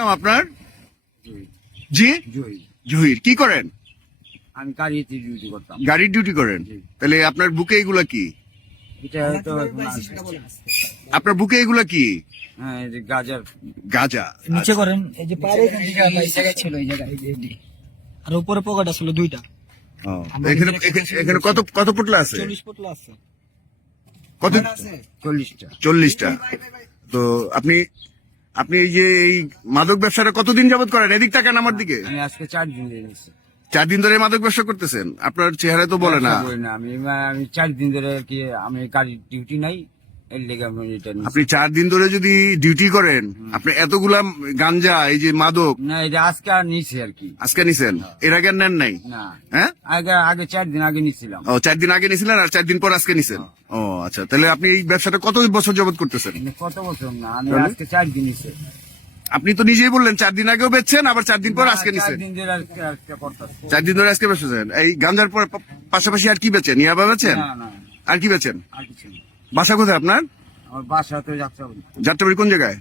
নাম আপনার? জহির। জি, জহির। জহির। কি করেন? আমি গাড়িতে ডিউটি করতাম। গাড়ির ডিউটি করেন? জি। তাহলে আপনার বুকে এগুলা কি? এটা তো এখন আসছে। আপনার বুকে এগুলা কি? হ্যাঁ, এই যে গাজার। গাঁজা। নিচে করেন, এই যে পায়ের এখানে এই জায়গায় ছিল, এই জায়গায়, এই যে এটি। আর উপরে পকেট ছিল দুইটা। ও, এখানে এখানে কত কত পোটলা আছে? 40 ফুট আছে। কত? 40টা। 40টা। তো আপনি আপনি এই যে এই মাদক ব্যবসাটা কতদিন যাবত করেন? এদিক তাকান আমার দিকে। আমি আজকে 4 দিন ধরে নিচ্ছি। 4 দিন ধরে মাদক ব্যবসা করতেছেন? আপনার চেহারা তো বলে না। ব্যবসা করি না, আমি 4 দিন ধরে আর কি, আমি গাড়ির ডিউটি নাই, এর লেগে আমি এটা নিচ্ছি। আপনি 4 দিন ধরে যদি ডিউটি করেন, আপনি এতগুলা গাঞ্জা, এই যে মাদক না, এটা আজকে আর নিচ্ছি আর কি। আজকে নিছেন? এর আগে আর নেন নাই? না, হ্যাঁ? আগে 4 দিন আগে নিচ্ছিলাম। ও, 4 দিন আগে নিছিলেন আর 4 দিন পর আজকে নিছেন? ও আচ্ছা, তাহলে আপনি এই ব্যবসাটা কত বছর যাবত করতেছেন? মানে কত বছর না, আমি তাহলে? আজকে 4 দিন নিচ্ছি। আপনি তো নিজেই বললেন 4 দিন আগেও বেচছেন, আবার 4 দিন পর আজকে 4 নিছেন। দিন ধরে আজকে করতেছি। 4 দিন ধরে আজকে বেচছেন। এই গাঞ্জার পর পাশাপাশি আর কি বেচেন? ইয়াবা বেচেন? না না, আর কি বেচেন? আর কিছু না। বাসা কোথায় আপনার? আমার বাসা তো যাচ্ছে যাত্রাবাড়ি কোন জায়গায়?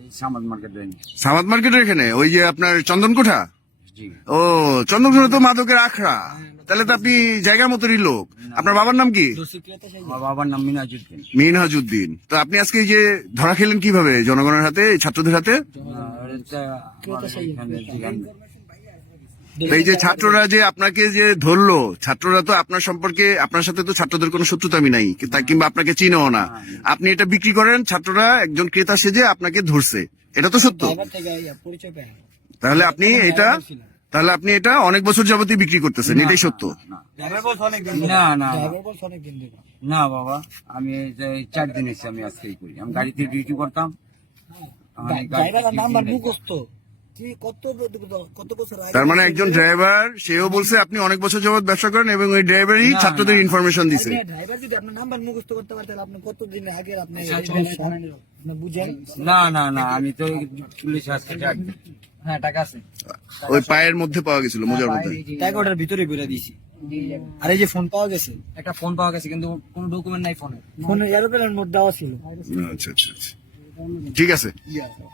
এই সামাদ মার্কেট লাইন। সামাদ মার্কেটের এখানে, ওই যে আপনার চন্দনকোঠা? জি। ও, চন্দনকোঠা তো মাদকের আখড়া। তাহলে তো আপনি জায়গার মতোরই লোক। আপনার বাবার নাম কি? আমার বাবার নাম মিনাজুদ্দিন। মিনহাজউদ্দিন। তো আপনি আজকে এই যে ধরা খেলেন কিভাবে? জনগণের হাতে, এই ছাত্রদের হাতে? এই যে ছাত্ররা যে আপনাকে যে ধরলো, ছাত্ররা তো আপনার সম্পর্কে, আপনার সাথে তো ছাত্রদের কোনো শত্রুতামি নাই, কিংবা আপনাকে চিনেও না। আপনি এটা বিক্রি করেন, ছাত্ররা একজন ক্রেতা সেজে আপনাকে ধরছে, এটা তো সত্য? তাহলে আপনি এটা অনেক বছর যাবতই বিক্রি করতেছেন, এটাই সত্য? না না না বাবা, আমি 4 দিন এসে আমি আজকেই করি। আমি গাড়িতে ডিউটি করতাম। আমি তার মানে একজন ড্রাইভার, সেও বলছে আপনি অনেক বছর যাবত ব্যবসা করেন এবং ওই ড্রাইভারই না, ছাত্রদের না। ইনফরমেশন দিছে। ড্রাইভার যদি আপনার নাম্বার মুখস্থ করতে পারতেন, আপনি কতদিন আগে আপনি বুঝেন? না না না, আমি তো পুলিশ আসছে 4 দিন। হ্যাঁ, টাকা আছে। ওই পায়ের মধ্যে পাওয়া গেছিল, মোজার মধ্যে। টাকা ওটার ভিতরে বেরে দিয়েছি। আর এই যে ফোন পাওয়া গেছে, একটা ফোন পাওয়া গেছে, কিন্তু কোনো ডকুমেন্ট নাই ফোনে। ফোনে এরোপ্লেন মোড দেওয়া ছিল। আচ্ছা আচ্ছা আচ্ছা, ঠিক আছে।